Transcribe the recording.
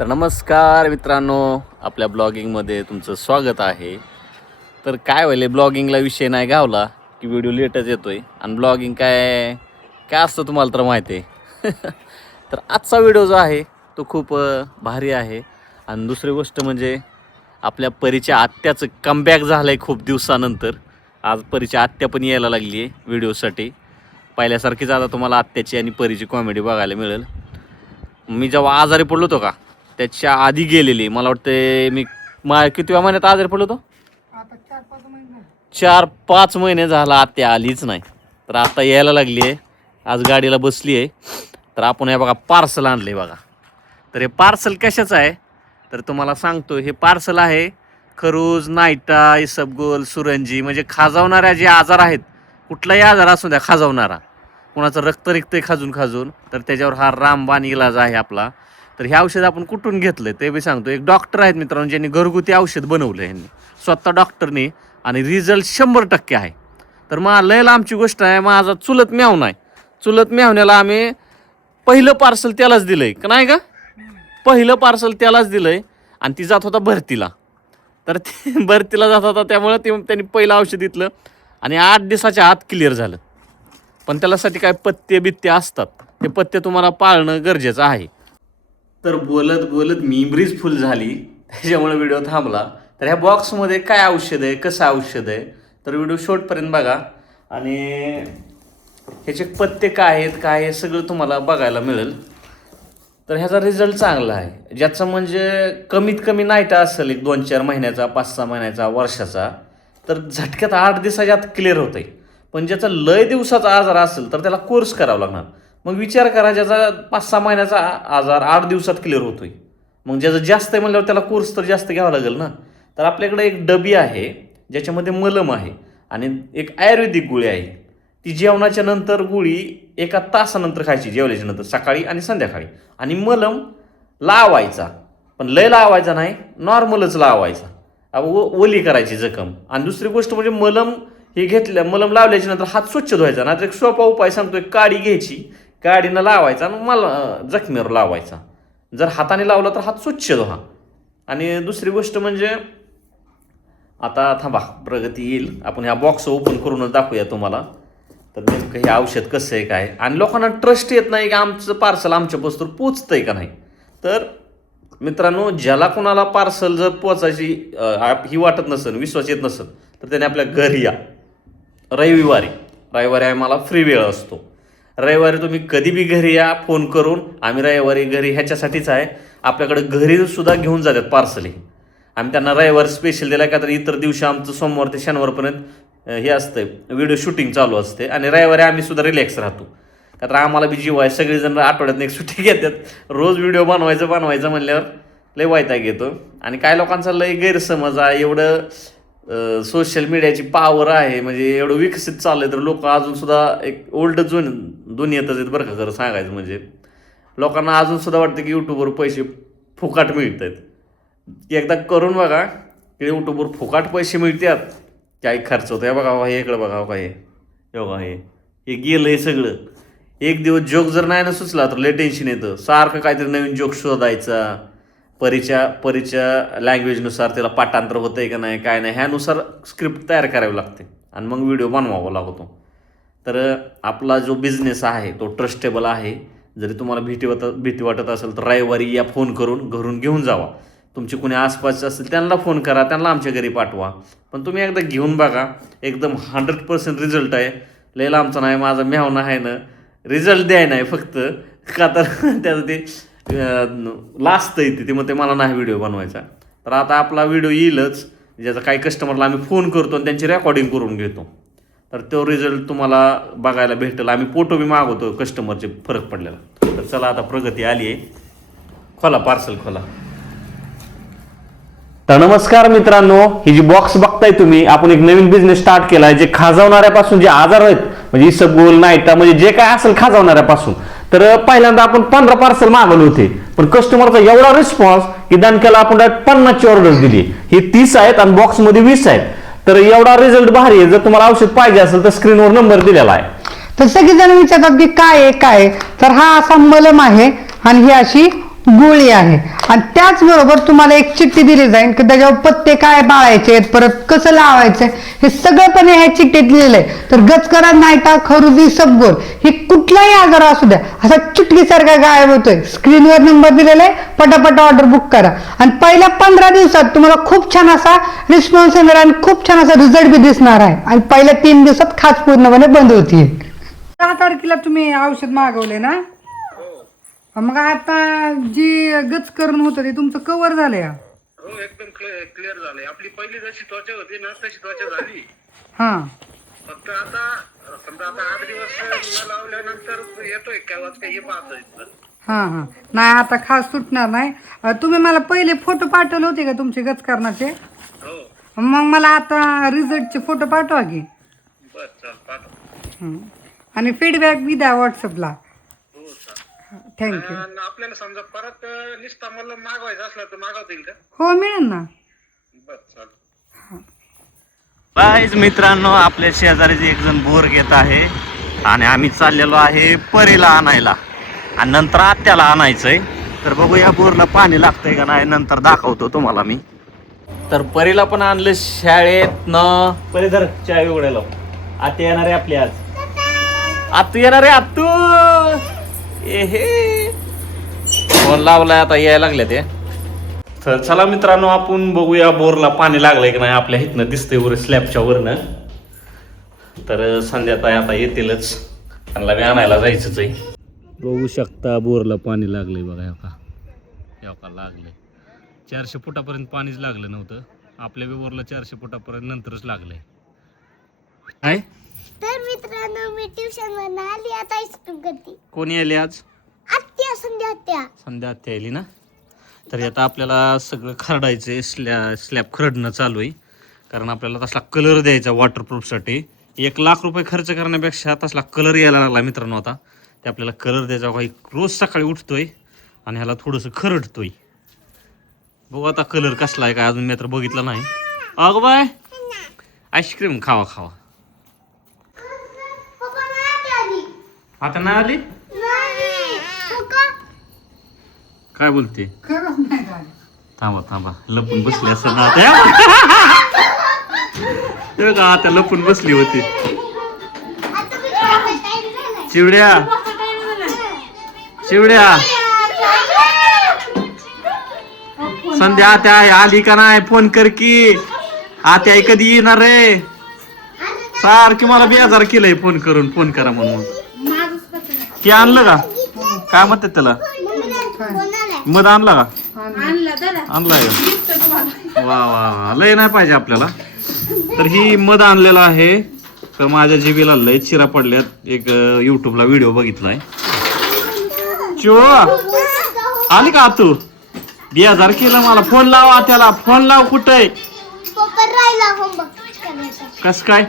तर नमस्कार मित्रांनो, आपल्या ब्लॉगिंगमध्ये तुमचं स्वागत आहे. तर काय व्हायले, ब्लॉगिंगला विषय नाही गावला की व्हिडिओ लेटच येतोय. आणि ब्लॉगिंग काय काय असतं तुम्हाला तर माहिती आहे. तर आजचा व्हिडिओ जो आहे तो खूप भारी आहे. आणि दुसरी गोष्ट म्हणजे आपल्या परीच्या आत्याचं कमबॅक झालं आहे खूप दिवसानंतर. आज परीच्या आत्या पण यायला लागली आहे व्हिडिओसाठी. पहिल्यासारखीच आता तुम्हाला आत्याची आणि परीची कॉमेडी बघायला मिळेल. मी जेव्हा आजारी पडलो होतो का त्याच्या आधी गेलेली, मला वाटते मी किती महिन्यात आजारी पडलो होतो, आता 4-5 महिने 4-5 महिने झाला आत्या आलीच नाही. तर आता यायला लागली आहे, आज गाडीला बसली आहे. तर आपण हे बघा पार्सल आणले बघा. तर हे पार्सल कशाचं आहे तर तुम्हाला सांगतो. हे पार्सल आहे खरूज, नायटा, इसबगोल, सुरंजी, म्हणजे खाजवणाऱ्या जे आजार आहेत, कुठलाही आजार असू द्या खाजवणारा, कोणाचं रक्त निघतंय खाजून खाजून, तर त्याच्यावर हा रामबाण इलाज आहे आपला. तर हे औषध आपण कुठून घेतलं ते बी सांगतो. एक डॉक्टर आहेत मित्रांनो ज्यांनी घरगुती औषध बनवलं ह्यांनी स्वतः डॉक्टरने, आणि रिझल्ट 100% आहे. तर मग लय लांबची गोष्ट आहे, माझा चुलत मेवणा आहे. चुलत मेवण्याला आम्ही पहिलं पार्सल त्यालाच दिलंय का नाही का, पहिलं पार्सल त्यालाच दिलंय. आणि ती जात होता भरतीला. तर ते भरतीला जात होता त्यामुळे त्यांनी पहिलं औषध घेतलं आणि 8 दिवसाच्या आत क्लिअर झालं. पण त्याच्यासाठी काय पथ्य बित्ते असतात, ते पथ्य तुम्हाला पाळणं गरजेचं आहे. तर बोलत बोलत मेमरीज फुल झाली, त्याच्यामुळे व्हिडिओ थांबला. तर ह्या बॉक्समध्ये काय औषध आहे, कसं औषध आहे, तर व्हिडिओ शेवटपर्यंत बघा. आणि ह्याचे पथ्य काय आहेत काय हे सगळं तुम्हाला बघायला मिळेल. तर ह्याचा रिझल्ट चांगला आहे, ज्याचा म्हणजे कमीत कमी नाईटा असेल एक 2-4 महिन्याचा, 5-6 महिन्याचा, वर्षाचा, तर झटक्यात 8 दिवसाच्या आत क्लिअर होतं आहे. पण ज्याचा लय दिवसाचा आजार असेल तर त्याला कोर्स करावा लागणार. मग विचार करा, ज्याचा 5-6 महिन्याचा आजार 8 दिवसात क्लिअर होतोय, मग ज्याचं जास्त आहे म्हणल्यावर त्याला कोर्स तर जास्त घ्यावा लागेल ना. तर आपल्याकडे एक डबी आहे ज्याच्यामध्ये मलम आहे आणि एक आयुर्वेदिक गोळी आहे. ती जेवणाच्या नंतर गोळी 1 तासानंतर खायची, जेवल्याच्या नंतर सकाळी आणि संध्याकाळी. आणि मलम लावायचा, पण लय लावायचा नाही, नॉर्मलच लावायचा, ओली करायची जखम. आणि दुसरी गोष्ट म्हणजे मलम हे घेतल्या, मलम लावल्याच्या नंतर हात स्वच्छ धुवायचा. नाहीतर एक सोपा उपाय सांगतोय, काडी घ्यायची, काडीनं लावायचा आणि जखमीवर लावायचा. जर हाताने लावला तर हात स्वच्छ धुवा. आणि दुसरी गोष्ट म्हणजे आता थांबा, प्रगती येईल, आपण ह्या बॉक्स ओपन करूनच दाखवूया तुम्हाला. तर नेमकं हे औषध कसं आहे काय, आणि लोकांना ट्रस्ट येत नाही की आमचं पार्सल आमच्यापासून पोचतंय का नाही. तर मित्रांनो, ज्याला कोणाला पार्सल जर पोचायची ही वाटत नसेल, विश्वास येत नसेल, तर त्याने आपल्या घरी या. रविवारी आम्हाला फ्री वेळ असतो. रविवारी तुम्ही कधी बी घरी या फोन करून. आम्ही रविवारी घरी ह्याच्यासाठीच आहे, आपल्याकडे घरी सुद्धा घेऊन जातात पार्सल. हे आम्ही त्यांना रविवार स्पेशल दिला का, तर इतर दिवशी आमचं सोमवार ते शनिवारपर्यंत हे असतं, व्हिडिओ शूटिंग चालू असते. आणि रविवारी आम्ही सुद्धा रिलॅक्स राहतो, का तर आम्हाला बी जीव आहे. सगळेजण आठवड्यात एक सुट्टी घेतात, रोज व्हिडिओ बनवायचं म्हणल्यावर लय वैताग येतो. आणि काय लोकांचा लय गैरसमज आहे, एवढं सोशल मीडियाची पॉवर आहे, म्हणजे एवढं विकसित चाललंय, तर लोक अजून सुद्धा एक ओल्ड दुनियेतच आहेत बरं का. खरं सांगायचं म्हणजे लोकांना अजून सुद्धा वाटतं की यूट्यूबवर पैसे फुकाट मिळत आहेत. एकदा करून बघा की यूट्यूबवर फुकाट पैसे मिळतात, काही खर्च होतो. हे बघा, हे इकडं बघा, काय हे बघा, हे गेलंय सगळं. एक दिवस जोक जर नाही ना सुचला तर लय टेन्शन येतं, सारखं काहीतरी नवीन जोक शोधायचा. परीच्या लँग्वेजनुसार त्याला पाठांतर होतंय का नाही, काय नाही, ह्यानुसार स्क्रिप्ट तयार करावी लागते आणि मग व्हिडिओ बनवावा लागतो. तर आपला जो बिझनेस आहे तो ट्रस्टेबल आहे. जरी तुम्हाला भीती वाटत असेल तर रविवारी या फोन करून घरून घेऊन जावा. तुमचे कोणी आसपास असेल त्यांना फोन करा, त्यांना आमच्या घरी पाठवा. पण तुम्ही एकदा घेऊन बघा, एकदम 100% रिझल्ट आहे. लय लांबचा नाही, माझा मेहना आहे ना, रिझल्ट द्याय नाही फक्त, का तर त्याचं ते लास्ट येते ते, मग ते मला नाही व्हिडिओ बनवायचा. तर आता आपला व्हिडिओ येईलच, ज्याचा काही कस्टमरला आम्ही फोन करतो आणि त्यांची रेकॉर्डिंग करून घेतो. तर तो रिझल्ट तुम्हाला बघायला भेटेल. आम्ही फोटो बी मागवतो कस्टमरचे फरक पडलेला. तर चला, आता प्रगती आली आहे, खोला पार्सल खोला. तर नमस्कार मित्रांनो, ही जी बॉक्स बघताय तुम्ही, आपण एक नवीन बिझनेस स्टार्ट केला आहे, जे खाजवणाऱ्यापासून जे आजार आहेत, म्हणजे इसबगोल, नाईटा, म्हणजे जे काय असेल खाजवणाऱ्यापासून. तर पहिल्यांदा आपण 15 पार्सल मागवले होते, पण कस्टमरचा एवढा रिस्पॉन्स की दणक्याला आपण 50ची ऑर्डर दिली. ही 30 आहेत आणि बॉक्समध्ये 20 आहेत. तर एवढा रिझल्ट भारी आहे. जर तुम्हाला औषध पाहिजे असेल तर स्क्रीनवर नंबर दिलेला आहे. तर सगळेजण विचारतात की काय आहे, तर हा असा मलम आहे आणि ही अशी गोळी आहे. आणि त्याचबरोबर तुम्हाला एक चिठ्ठी दिली जाईल की त्याच्यावर पत्ते काय पाळायचे, परत कसं लावायचं, हे सगळं पण ह्या चिठ्ठीत लिहिलंय. तर गचकरा, नायटा, खरुदी, सबगोल ही कुठलाही आजार असू द्या, असा चुटकीसारखा गायब होतोय. स्क्रीनवर नंबर दिलेला आहे, पटापट ऑर्डर बुक करा. आणि पहिल्या 15 दिवसात तुम्हाला खूप छान असा रिस्पॉन्स येणार आणि खूप छान असा रिझल्ट बी दिसणार आहे. आणि पहिल्या 3 दिवसात खाज पूर्णपणे बंद होती. 6 तारखेला तुम्ही औषध मागवले ना, मग आता जी गच करून होतं ते तुमचं कव्हर झालंय. हो एकदम क्लिअर झालंय. आपली पहिली जशी त्वचा होती ना तशी त्वचा झाली. हा फक्त आता समजा आता 8 दिवस न लावल्यानंतर येतोय काय वाच काय हे पाहतोय. हा हा नाही आता खास सुटणार नाही. तुम्ही मला पहिले फोटो पाठवले होते का तुमचे गचकरणाचे? हो मग मला आता रिझल्टचे फोटो पाठवा की. बर चाल पाहतो. आणि फीडबॅक बी द्या व्हॉट्सअपला. हो चाल. थँक्यू. आणि आपल्याला समजा परत निस्ता मला मागवायचं असलं तर मागवता येईल का? हो मिळेल ना. बर चाल. गाईज मित्रांनो, आपल्या शेजारीचे एक जण बोर घेत आहे आणि आम्ही चाललेलो आहे परीला आणायला आणि नंतर आत्याला आणायचंय. तर बघू या बोरला पाणी लागतंय का नाही, नंतर दाखवतो तुम्हाला मी. तर परीला पण आणलं शाळेत न. परी धर चाय उघडायला. आत्या येणार आहे आपली आज. आतू येणार आहे. आतू हे फोन लावलाय, आता यायला लागले ते. तर चला मित्रांनो, आपण बघूया बोरला पाणी लागलंय की नाही. आपल्या इथनं दिसतंय वर स्लॅबच्या वरनं. तर संध्याकाळी आता येतीलच, त्यांना बी आणायला जायचंच आहे. बघू शकता बोरला पाणी लागलंय बघा. एवढा लागलंय. 400 फुटापर्यंत पाणीच लागलं नव्हतं. आपल्या बी बोरला 400 फुटापर्यंत नंतरच लागलंय. काय तर मित्रांनो, मी ट्युशन वरून आली, आता आईस्क्रीम करते. कोणी आले आज? आत्या, संध्या आत्या आली ना. तर आता आपल्याला सगळं खरडायचं, स्लॅब खरडणं चालू आहे. कारण आपल्याला तसला कलर द्यायचा वॉटरप्रूफसाठी. 1 लाख रुपये खर्च करण्यापेक्षा तसला कलर यायला लागला मित्रांनो. आता ते आपल्याला कलर द्यायचा. काही रोज सकाळी उठतोय आणि ह्याला थोडंसं खरडतोय. बघू आता कलर कसला आहे काय, अजून मी तर बघितलं नाही. अगं बाय, आईस्क्रीम खावा. पप्पा नाही आली. आता नाही आली? नाही. पप्पा काय बोलते? खरंच नाही झालं. थांबा लपून बसली असं ना आता. आता लपून बसली होती. आता मी काय झालं? चिवड्या संध्या आत्या आली का नाही, फोन कर की. आत्या कधी येणार रे? सारखी मला बेजार केलंय फोन करा म्हणून. की आणलं का? काय म्हणतात त्याला? मध आणला का? आणलाय का? वा लय नाही पाहिजे आपल्याला. तर ही मध आणलेला आहे. तर माझ्या जिभेला लय चिरा पडल्यात. एक युट्यूबला व्हिडिओ बघितलाय. आली का तू? 2000 केलं मला. फोन लावा त्याला. फोन लाव. कुठे पप्पा राहिला होमवर्क करायचा. कस काय?